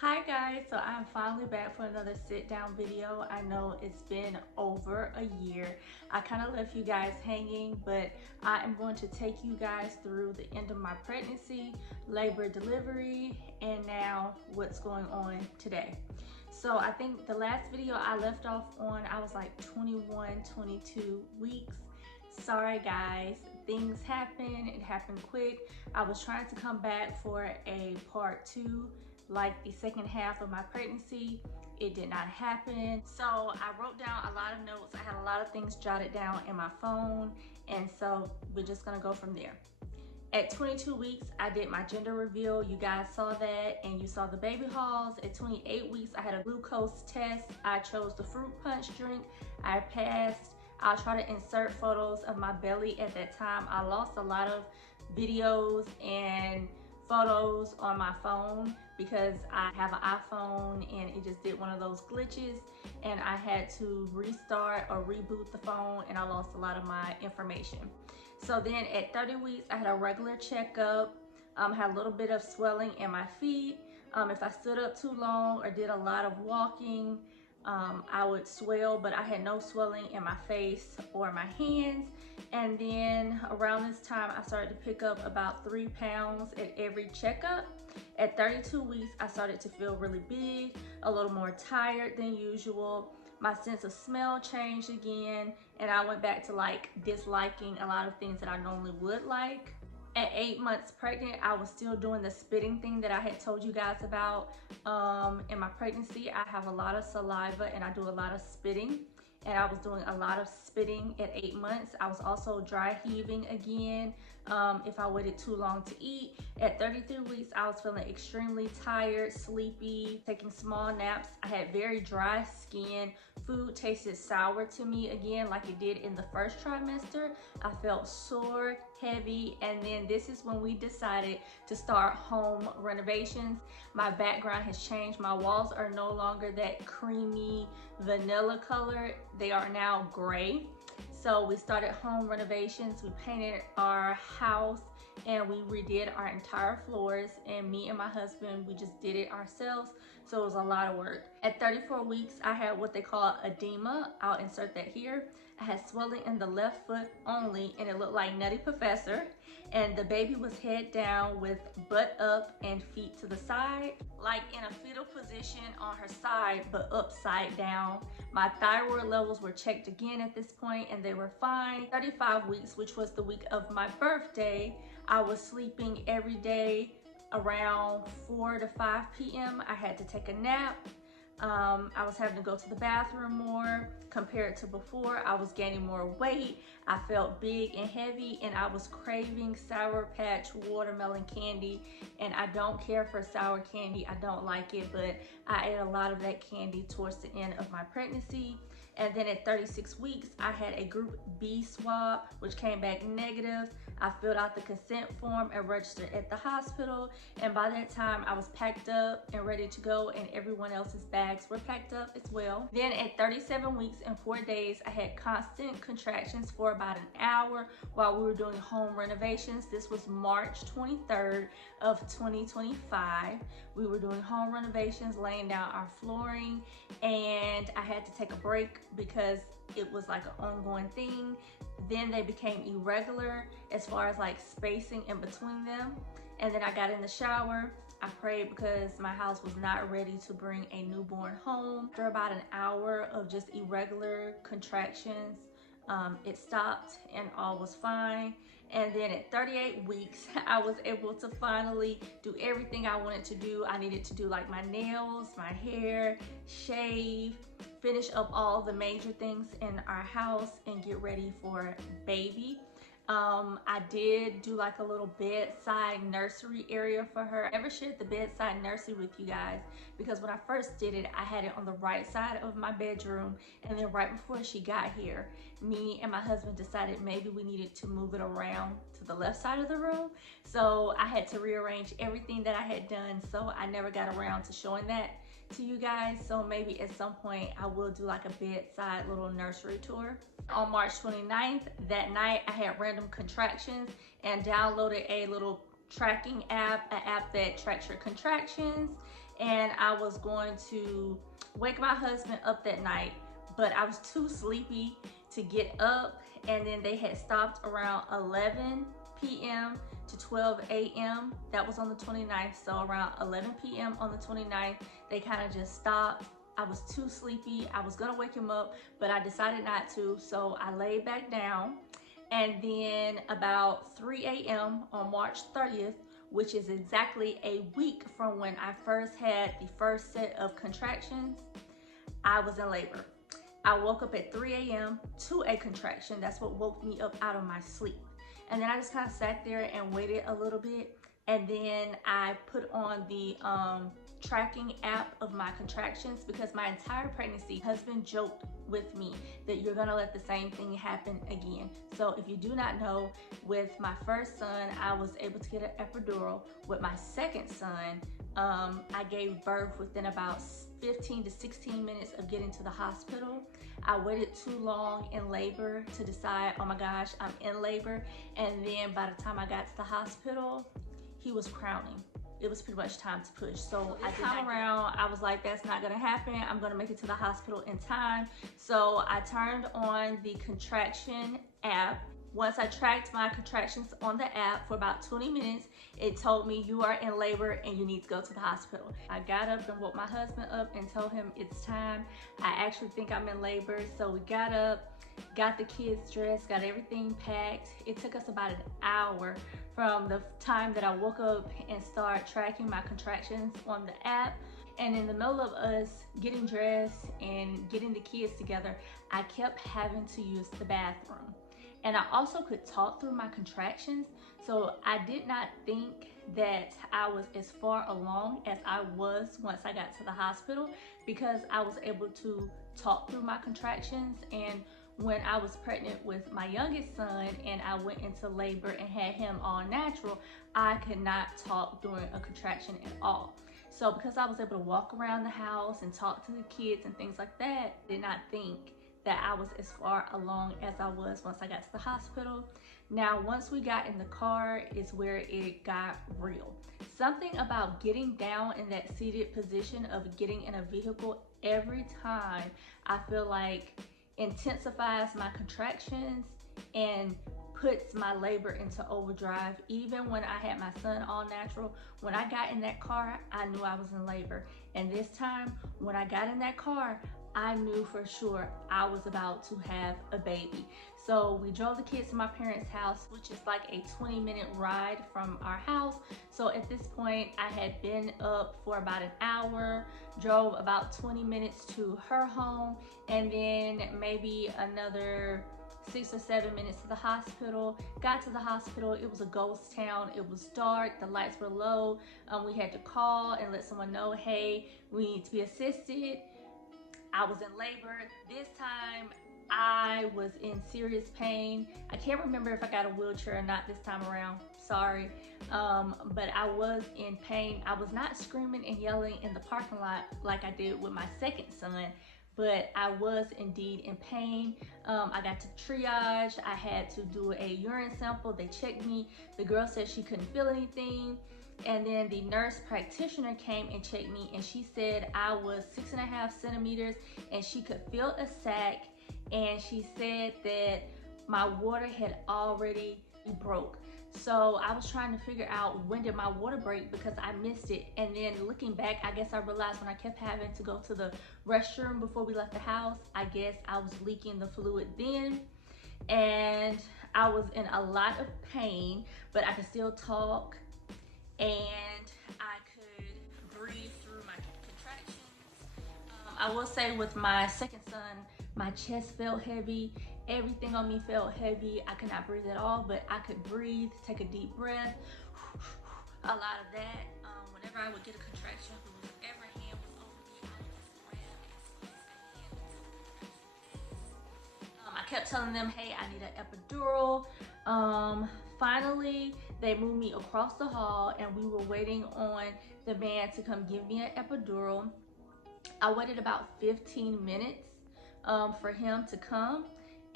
Hi guys, so I'm finally back for another sit down video. I know it's been over a year. I kind of left you guys hanging, but I am going to take you guys through the end of my pregnancy, labor, delivery, and now what's going on today. So I think the last video I left off on, I was like 21, 22 weeks. Sorry guys, things happen, it happened quick. I was trying to come back for a part 2, like the second half of my pregnancy. It did not happen. So I wrote down a lot of notes. I had a lot of things jotted down in my phone, and so we're just gonna go from there. At 22 weeks, I did my gender reveal. You guys saw that, and you saw the baby hauls. At 28 weeks, I had a glucose test. I chose the fruit punch drink. I passed. I'll try to insert photos of my belly at that time. I lost a lot of videos and photos on my phone because I have an iPhone and it just did one of those glitches, and I had to restart or reboot the phone, and I lost a lot of my information. So then at 30 weeks, I had a regular checkup. Had a little bit of swelling in my feet. If I stood up too long or did a lot of walking, I would swell, but I had no swelling in my face or my hands. And then around this time, I started to pick up about 3 pounds at every checkup. At 32 weeks, I started to feel really big, a little more tired than usual. My sense of smell changed again, and I went back to like disliking a lot of things that I normally would like. At 8 months pregnant, I was still doing the spitting thing that I had told you guys about in my pregnancy. I have a lot of saliva and I do a lot of spitting, and I was doing a lot of spitting at 8 months. I was also dry heaving again if I waited too long to eat. At 33 weeks, I was feeling extremely tired, sleepy, taking small naps. I had very dry skin. Food tasted sour to me again like it did in the first trimester. I felt sore, heavy, and then this is when we decided to start home renovations. My background has changed. My walls are no longer that creamy vanilla color. They are now gray. So we started home renovations. We painted our house and we redid our entire floors, and me and my husband, we just did it ourselves. So it was a lot of work. At 34 weeks, I had what they call edema. I'll insert that here. I had swelling in the left foot only, and it looked like Nutty Professor. And the baby was head down with butt up and feet to the side, like in a fetal position on her side, but upside down. My thyroid levels were checked again at this point, and they were fine. 35 weeks, which was the week of my birthday, I was sleeping every day around 4 to 5 p.m. I had to take a nap. I was having to go to the bathroom more compared to before. I was gaining more weight. I felt big and heavy, and I was craving Sour Patch watermelon candy, and I don't care for sour candy. I don't like it, but I ate a lot of that candy towards the end of my pregnancy. And then at 36 weeks, I had a group B swab, which came back negative. I filled out the consent form and registered at the hospital. And by that time, I was packed up and ready to go, and everyone else's bags were packed up as well. Then at 37 weeks and 4 days, I had constant contractions for about an hour while we were doing home renovations. This was March 23rd of 2025. We were doing home renovations, laying down our flooring, and I had to take a break because it was like an ongoing thing. Then they became irregular as far as like spacing in between them. And then I got in the shower. I prayed because my house was not ready to bring a newborn home. After about an hour of just irregular contractions, it stopped and all was fine. And then at 38 weeks, I was able to finally do everything I wanted to do. I needed to do like my nails, my hair, shave, finish up all the major things in our house, and get ready for baby. I did do like a little bedside nursery area for her. I never shared the bedside nursery with you guys because when I first did it, I had it on the right side of my bedroom, and then right before she got here, me and my husband decided maybe we needed to move it around to the left side of the room. So I had to rearrange everything that I had done, so I never got around to showing that to you guys. So maybe at some point I will do like a bedside little nursery tour. On March 29th, that night, I had random contractions and downloaded a little tracking app, an app that tracks your contractions. and I was going to wake my husband up that night, but I was too sleepy to get up. And then they had stopped around 11 p.m. to 12 a.m. That was on the 29th. So around 11 p.m. on the 29th, they kind of just stopped. I was too sleepy. I was gonna wake him up, but I decided not to. So I laid back down. And then about 3 a.m. on March 30th, which is exactly a week from when I first had the first set of contractions, I was in labor. I woke up at 3 a.m. to a contraction. That's what woke me up out of my sleep. And then I just kind of sat there and waited a little bit. And then I put on the tracking app of my contractions, because my entire pregnancy, husband joked with me that you're gonna let the same thing happen again. So if you do not know, with my first son, I was able to get an epidural. With my second son, I gave birth within about 15 to 16 minutes of getting to the hospital. I waited too long in labor to decide, oh my gosh, I'm in labor. And then by the time I got to the hospital, he was crowning. It was pretty much time to push. So this time around, I was like, that's not gonna happen. I'm gonna make it to the hospital in time. So I turned on the contraction app. Once I tracked my contractions on the app for about 20 minutes, it told me you are in labor and you need to go to the hospital. I got up and woke my husband up and told him it's time. I actually think I'm in labor. So we got up, got the kids dressed, got everything packed. It took us about an hour from the time that I woke up and started tracking my contractions on the app. And in the middle of us getting dressed and getting the kids together, I kept having to use the bathroom. And I also could talk through my contractions. So I did not think that I was as far along as I was once I got to the hospital, because I was able to talk through my contractions. And when I was pregnant with my youngest son and I went into labor and had him all natural, I could not talk during a contraction at all. So because I was able to walk around the house and talk to the kids and things like that, I did not think that I was as far along as I was once I got to the hospital. Now, once we got in the car is where it got real. Something about getting down in that seated position of getting in a vehicle every time, I feel like intensifies my contractions and puts my labor into overdrive. Even when I had my son all natural, when I got in that car, I knew I was in labor. And this time, when I got in that car, I knew for sure I was about to have a baby. So we drove the kids to my parents' house, which is like a 20-minute ride from our house. So at this point, I had been up for about an hour, drove about 20 minutes to her home, and then maybe another 6 or 7 minutes to the hospital. Got to the hospital, it was a ghost town. It was dark, the lights were low. We had to call and let someone know, hey, we need to be assisted. I was in labor. This time I was in serious pain. I can't remember if I got a wheelchair or not this time around, sorry. But I was in pain. I was not screaming and yelling in the parking lot like I did with my second son, but I was indeed in pain. I got to triage. I had to do a urine sample. They checked me. The girl said she couldn't feel anything. And then the nurse practitioner came and checked me, and she said I was 6.5 centimeters and she could feel a sac, and she said that my water had already broke. So I was trying to figure out, when did my water break, because I missed it. And then looking back, I guess I realized when I kept having to go to the restroom before we left the house, I guess I was leaking the fluid then. And I was in a lot of pain, but I could still talk and I could breathe through my contractions. I will say with my second son, my chest felt heavy. Everything on me felt heavy. I could not breathe at all, but I could breathe, take a deep breath, a lot of that. Whenever I would get a contraction, whoever hand was over me, I would just grab and squeeze a hand. I kept telling them, hey, I need an epidural. Finally, they moved me across the hall and we were waiting on the man to come give me an epidural. I waited about 15 minutes for him to come,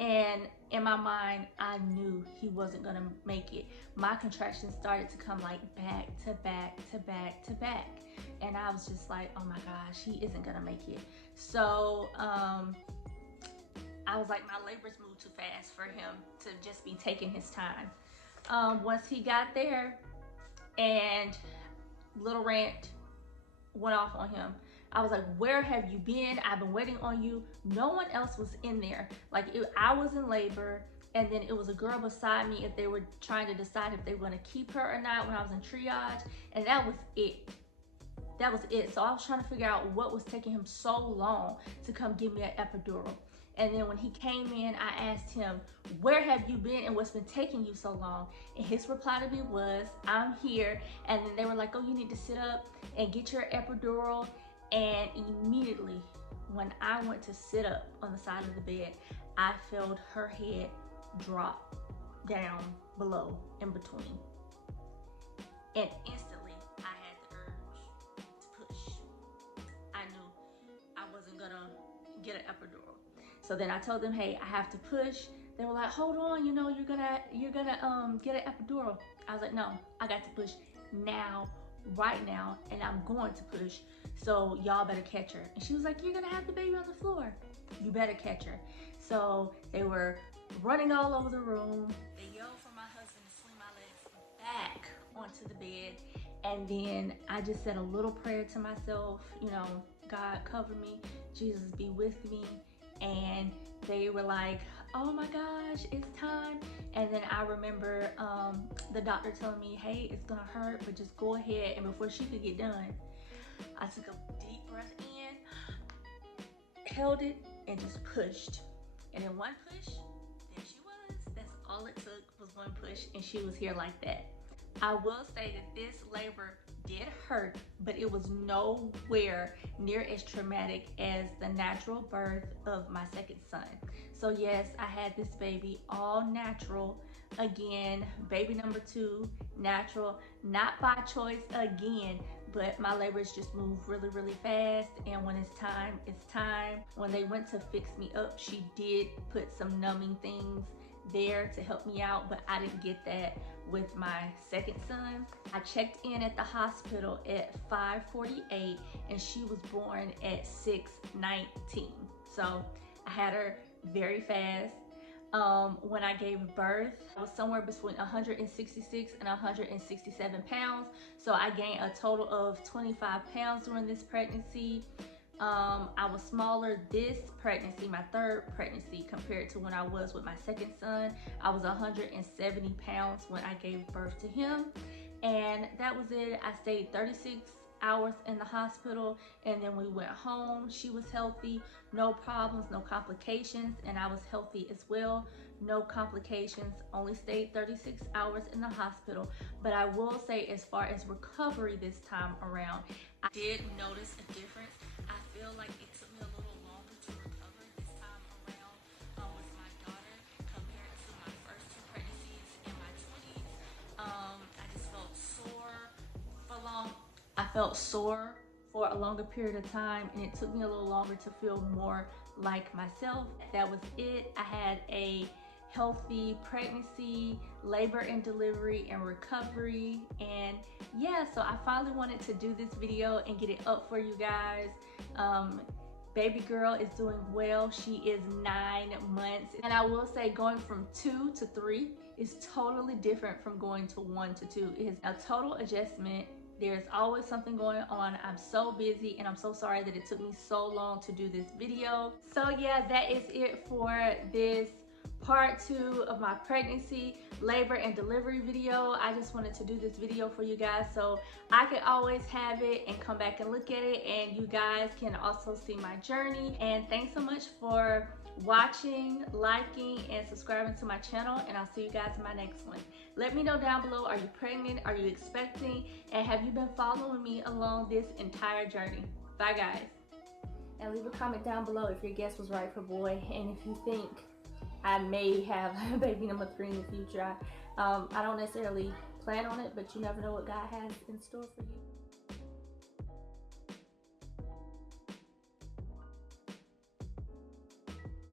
And in my mind, I knew he wasn't gonna make it. My contractions started to come like back to back to back to back. And I was just like, oh my gosh, he isn't gonna make it. So I was like, my labors moved too fast for him to just be taking his time. Once he got there and little rant went off on him, I was like, where have you been? I've been waiting on you. No one else was in there. Like I was in labor, and then it was a girl beside me if they were trying to decide if they were gonna keep her or not when I was in triage, and that was it. That was it. So I was trying to figure out what was taking him so long to come give me an epidural. And then when he came in, I asked him, where have you been and what's been taking you so long? And his reply to me was, I'm here. And then they were like, oh, you need to sit up and get your epidural. And immediately when I went to sit up on the side of the bed, I felt her head drop down below in between. And instantly I had the urge to push. I knew I wasn't gonna get an epidural. So then I told them, hey, I have to push. They were like, hold on, you know, you're gonna get an epidural. I was like, no, I got to push now, right now, and I'm going to push. So y'all better catch her. And she was like, you're gonna have the baby on the floor. You better catch her. So they were running all over the room. They yelled for my husband to swing my legs back onto the bed. And then I just said a little prayer to myself, you know, God cover me, Jesus be with me. And they were like, oh my gosh, it's time. And then I remember the doctor telling me, hey, it's gonna hurt, but just go ahead. And before she could get done, I took a deep breath in, held it, and just pushed. And in one push, there she was. That's all it took, was one push, and she was here like that. I will say that this labor did hurt, but it was nowhere near as traumatic as the natural birth of my second son. So yes, I had this baby all natural. Again, baby number 2, natural, not by choice again, but my labors just move really, really fast. And when it's time, it's time. When they went to fix me up, she did put some numbing things there to help me out, but I didn't get that with my second son. I checked in at the hospital at 5:48 and she was born at 6:19. So I had her very fast. When I gave birth, I was somewhere between 166 and 167 pounds. So I gained a total of 25 pounds during this pregnancy. I was smaller this pregnancy, my third pregnancy, compared to when I was with my second son. I was 170 pounds when I gave birth to him. And that was it. I stayed 36 hours in the hospital, and then we went home. She was healthy, no problems, no complications, and I was healthy as well, no complications. Only stayed 36 hours in the hospital. But I will say, as far as recovery this time around, I did notice a difference. I feel like it took me a little longer to recover this time around with my daughter compared to my first 2 pregnancies in my 20s. I just felt sore for long. I felt sore for a longer period of time, and it took me a little longer to feel more like myself. That was it. I had a healthy pregnancy, labor and delivery, and recovery. And yeah, so I finally wanted to do this video and get it up for you guys. Baby girl is doing well. She is 9 months. And I will say, going from 2 to 3 is totally different from going to 1 to 2. It is a total adjustment. There's always something going on. I'm so busy, and I'm so sorry that it took me so long to do this video. So yeah, that is it for this part 2 of my pregnancy, labor, and delivery video. I just wanted to do this video for you guys so I could always have it and come back and look at it, and you guys can also see my journey. And thanks so much for watching, liking, and subscribing to my channel, and I'll see you guys in my next one. Let me know down below, are you pregnant? Are you expecting? And have you been following me along this entire journey? Bye guys. And leave a comment down below if your guess was right for boy, and if you think I may have baby number 3 in the future. I don't necessarily plan on it, but you never know what God has in store for you.